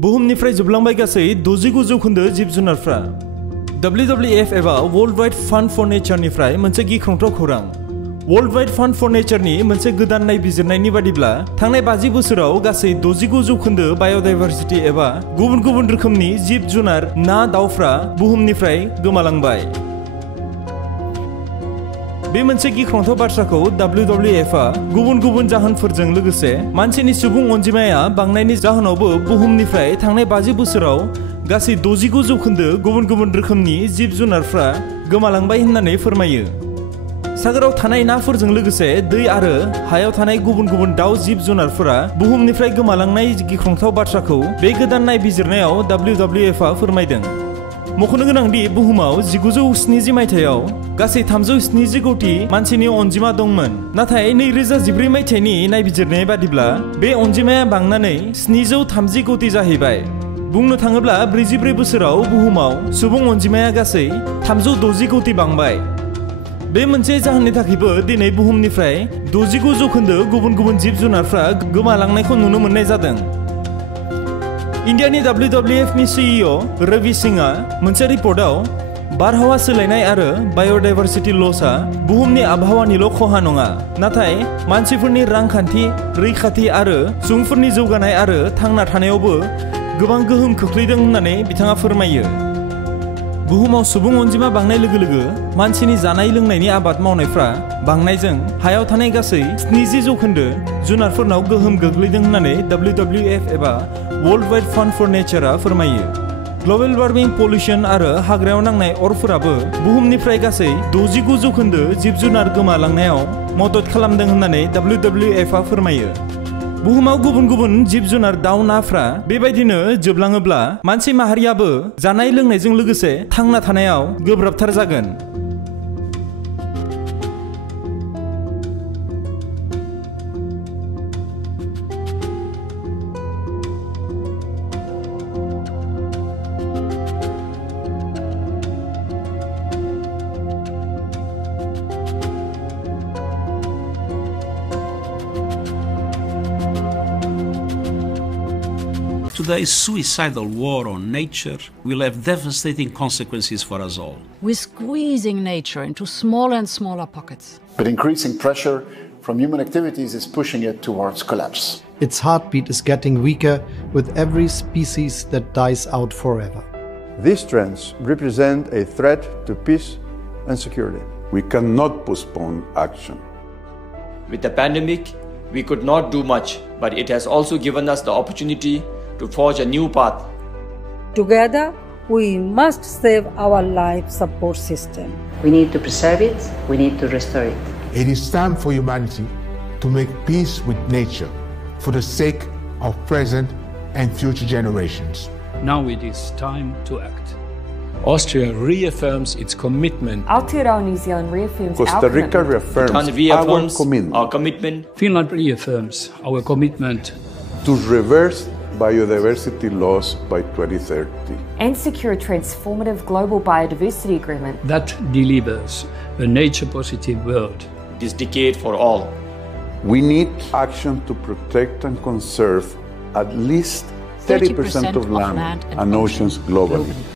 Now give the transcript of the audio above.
बुहुमनिफ्राय जोबलांबाय गासै 69% जिब-जुनारफ्रा। WWF एबा वर्ल्ड वाइड फान्ड फर नेचारनिफ्राय मोनसे गिख्रंथाव खौरां। वर्ल्ड वाइड फान्ड फर नेचारनि मोनसे गोदान नायबिजिरनायनि बादिब्ला थांनाय 50 बोसोराव गासै 69% बाय'डाइभार्सिटी एबा गुबुन गुबुन रोखोमनि जिब-जुनार ना दाउफ्रा बुहुमनिफ्राय गोमालांबाय। बे मोनसे गिख्रंथाव बाथ्राखौ WWF आ गुबुन गुबुन जाहोनफोरजों लोगोसे मानसिनि सुबुं अनजिमाया बांनायनि जाहोनावबो बुहुमनिफ्राय थांनाय 50 बोसोराव गासै 69% गुबुन गुबुन रोखोमनि जिब-जुनारफ्रा गोमालांबाय होननानै फोरमायो। सागोराव थानाय नाफोरजों लोगोसे दै आरो हायाव थानाय गुबुन गुबुन दाउ जिब-जुनारफोरा बुहुमनिफ्राय गोमालांनाय गिख्रंथाव बाथ्राखौ बे गोदान नायबिजिरनायाव WWF आ फोरमायदों। मख'नो गोनांदि बुहुमाव 1970 मायथाइयाव गासै 370 कोटि मानसिनि अनजिमा दंमोन, नाथाय 2014 मायथाइनि नायबिजिरनाय बादिब्ला बे अनजिमाया बांनानै 730 कोटि जाहैबाय। बुंनो थाङोब्ला 44 बोसोराव बुहुमाव सुबुं अनजिमाया गासै 360 कोटि बांबाय। बे मोनसे जाहोननि थाखायबो दिनै बुहुमनिफ्राय 69% गुबुन गुबुन जिब-जुनारफ्रा गोमालांनायखौ नुनो मोननाय जादों। इन्डियानि WWF नि CEO रवि सिंहआ मोनसे रिपर्टआव बारहावा सोलायनाय आरो बाय'डाइभार्सिटी लसआ बुहुमनि आबहावानिल' खहा नङा, नाथाय मानसिफोरनि रांखान्थि, रैखाथि आरो सुबुंफोरनि जौगानाय आरो थांना थानायावबो गोबां गोहोम खोख्लैदों होननानै बिथाङा फोरमायो। बुहुमाव सुबुं अनजिमा बांनाय लोगो लोगो मानसिनि जानाय लोंनायनि आबाद मावनायफ्रा बांनायजों हायाव थानाय गासै 70% जुनारफोरनाव गोहोम गोग्लैदों होननानै WWF एबा वर्ल्ड वाइड फान्ड फर नेचारआ फोरमायो। ग्लबेल वार्मिं, पल्यूशन आरो हाग्रायाव नांनाय अरफोराबो बुहुमनिफ्राय गासै 69% जिब-जुनार गोमालांनायाव मदद खालामदों होननानै WWF आ फोरमायो। बुहुमाव गुबुन गुबुन जिब-जुनार दाउ नाफ्रा बेबायदिनो जोबलाङोब्ला मानसि माहारियाबो जानाय लोंनायजों लोगोसे थांना थानायाव गोब्राबथार जागोन। Today's suicidal war on nature will have devastating consequences for us all. We're squeezing nature into smaller and smaller pockets. But increasing pressure from human activities is pushing it towards collapse. Its heartbeat is getting weaker with every species that dies out forever. These trends represent a threat to peace and security. We cannot postpone action. With the pandemic, we could not do much, but it has also given us the opportunity to forge a new path. Together, we must save our life support system. We need to preserve it, we need to restore it. It is time for humanity to make peace with nature for the sake of present and future generations. Now it is time to act. Austria reaffirms its commitment. Aotearoa New Zealand reaffirms Costa Rica reaffirms our commitment. Finland reaffirms our commitment to reverse biodiversity loss by 2030. And secure a transformative global biodiversity agreement that delivers a nature-positive world. This decade for all. We need action to protect and conserve at least 30% of land and oceans globally.